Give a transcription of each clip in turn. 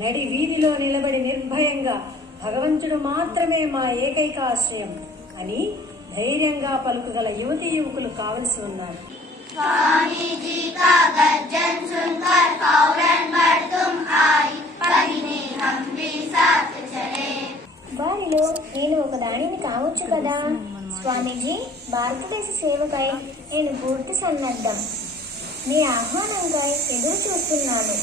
నడి వీధిలో నిలబడి నిర్భయంగా భగవంతుడు మాత్రమే మా ఏకైక ఆశ్రయం అని ధైర్యంగా పలుకుగల యువతీ యువకులు కావలసి ఉన్నారు. వారిలో నేను ఒక దానిని కావచ్చు కదా. స్వామీజీ, భారతదేశ సేవకై నేను పూర్తి సన్నద్ధం. మీ ఆహ్వానంకై ఎదురు చూస్తున్నాను.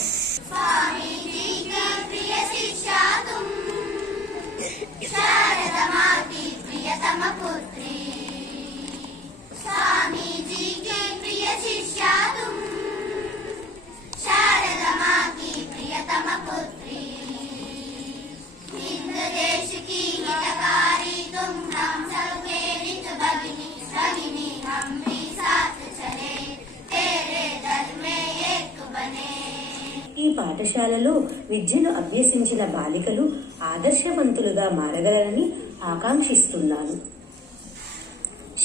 ఈ పాఠశాలలో విద్యను అభ్యసించిన బాలికలు ఆదర్శవంతులుగా మారగలరని ఆకాంక్షిస్తున్నాను.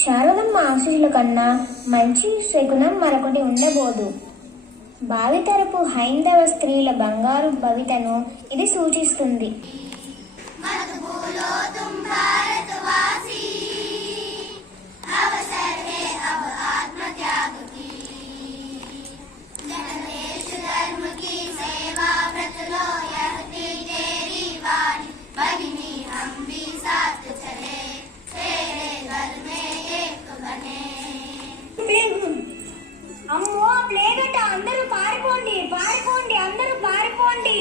శారదమ్మ ఆశీస్సుల కన్నా మంచి శకునం మరొకటి ఉండబోదు. భావితరపు హైందవ స్త్రీల బంగారు భవితను ఇది సూచిస్తుంది. అమ్మో, ప్లేగట! అందరూ పారిపోండి, పారిపోండి, అందరూ పారిపోండి.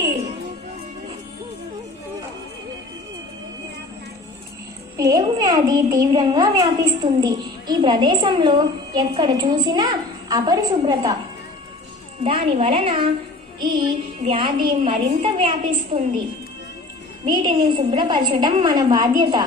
ప్లేగు వ్యాధి తీవ్రంగా వ్యాపిస్తుంది. ఈ ప్రదేశంలో ఎక్కడ చూసినా అపరిశుభ్రత. దాని వలన ఈ వ్యాధి మరింత వ్యాపిస్తుంది. వీటిని శుభ్రపరచడం మన బాధ్యత.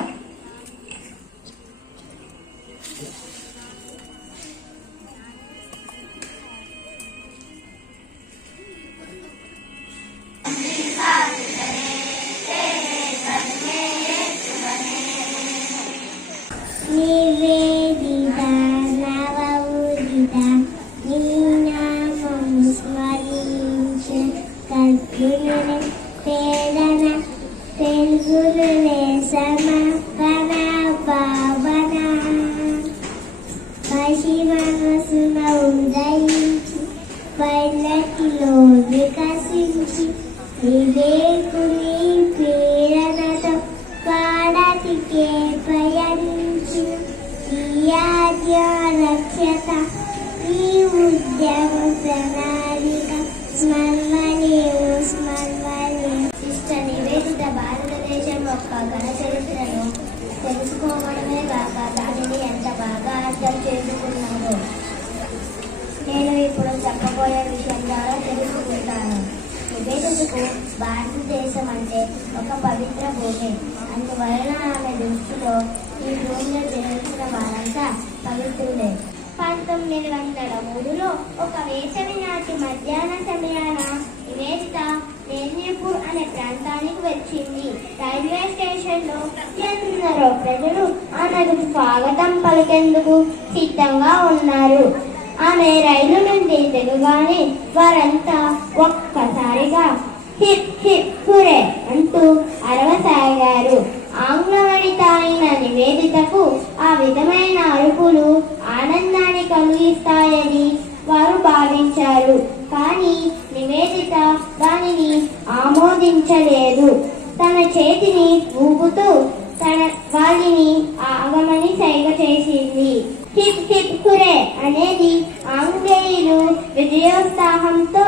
వికసించి వివేకుని ప్రేరణతో పాడతికే పయనించు ఈ ఆద్య రక్షత ఈ ఉద్యమ ప్రణాళిక స్మరణీయు స్మరణీయ. ఇష్ట నివేదిత భారతదేశం యొక్క ఘన చరిత్రను తెలుసుకోవడమే కాక దానిని ఎంత బాగా అర్థం చేసుకున్నారో నేను ఇప్పుడు చెప్పబోయే విషయం ద్వారా తెలుసుకుంటాను. నివేదితకు భారతదేశం అంటే ఒక పవిత్ర భూమి. అందువలన ఆమె దృష్టిలో ఈ భూమిలో జన్మించిన వారంతా పవిత్రులే. 1903లో ఒక వేసవి నాటి మధ్యాహ్న సమయాన నివేదిత మేదినీపూర్ అనే ప్రాంతానికి వచ్చింది. రైల్వే స్టేషన్లో ఎందరో ప్రజలు ఆమెకు స్వాగతం పలికేందుకు సిద్ధంగా ఉన్నారు. ఆమె రైలు నుండి దిగగానే వారంతా ఒక్కసారిగా హిప్ హిప్ హురే అంటూ అరవసాగారు. ఆంగ్లవనిత అయిన నివేదితకు ఆ విధమైన అరుపులు ఆనందాన్ని కలిగిస్తాయని వారు భావించారు. కానీ నివేదిత దానిని ఆమోదించలేదు. తన చేతిని ఊపుతూ వారిని ఆగమని సైగ చేసింది. హిప్ హిప్ హురే అనేది ఆంగ్లేయులు విజయోత్సాహంతో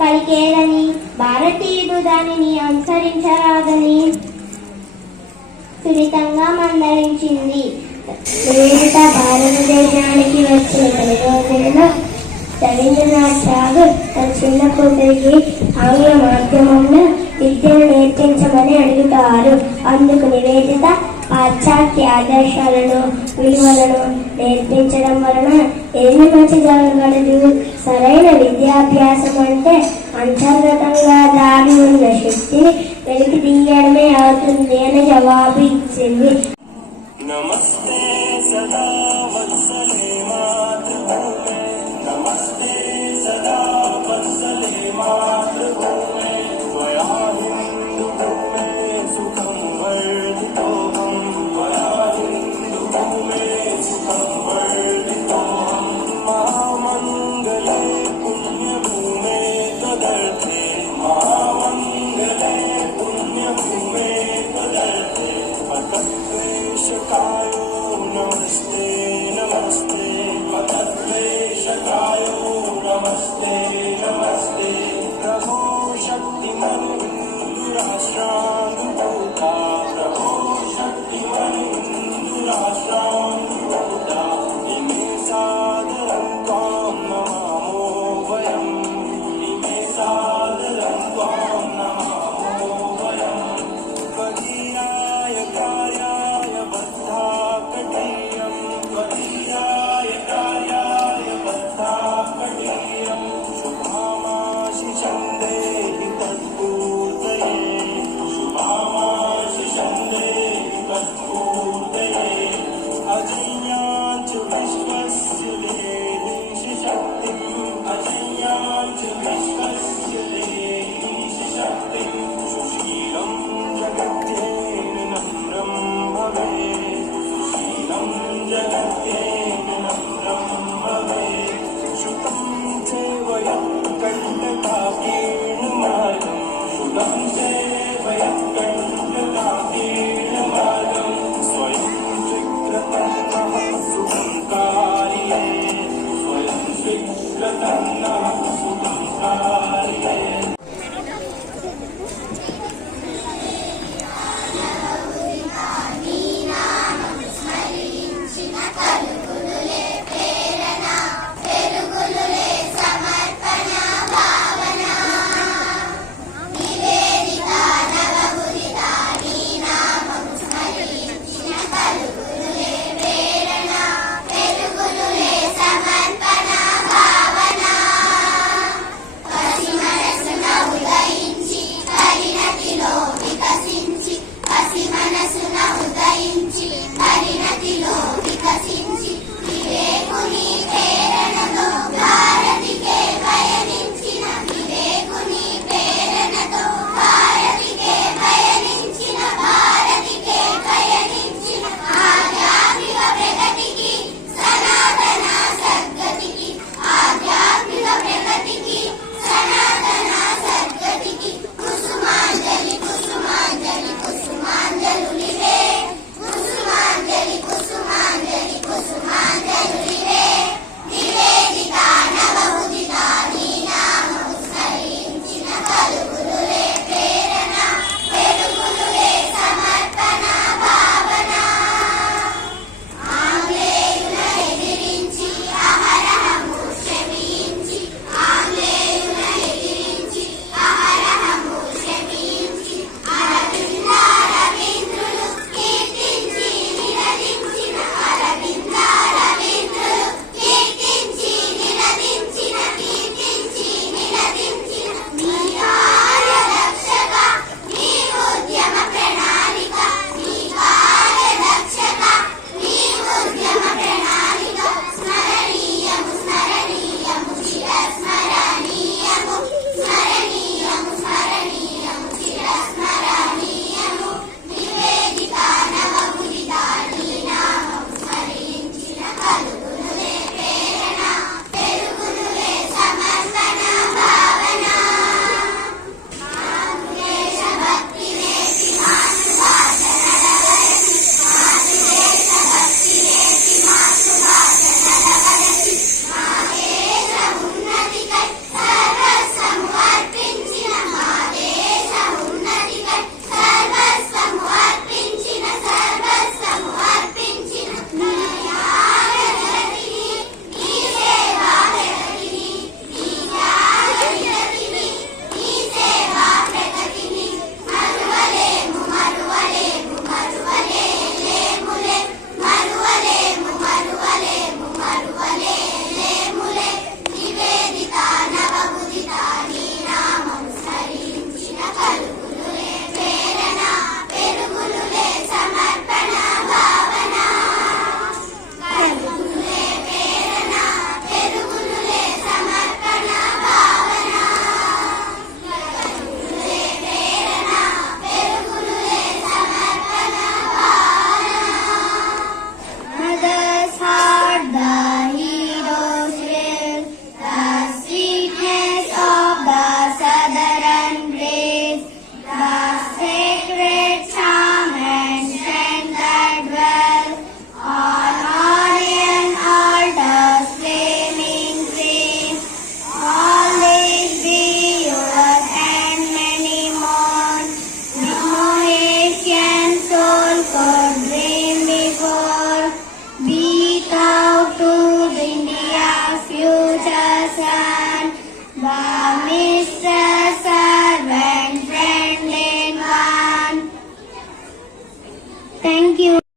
పలికేదని, భారతీయులు దానిని అనుసరించరాదని సున్నితంగా మందలించింది. నివేదిత భారతదేశానికి వచ్చిన కొన్ని రోజులలో రవీంద్రనాథ్ ఠాగూర్ తన చిన్న కూతురికి ఆంగ్ల మాధ్యమంలో విద్యను నేర్పించమని అడుగుతారు. అందుకు నివేదిత పాశ్చాత్య ఆదర్శాలను విలువలను నేర్పించడం వలన ఏమి మంచి జరగగలదు? సరైన విద్యాభ్యాసం అంటే అంతర్గతంగా దాగి ఉన్న శక్తిని వెలికి తీయడమే అవుతుంది అని జవాబు ఇచ్చింది. నమస్తే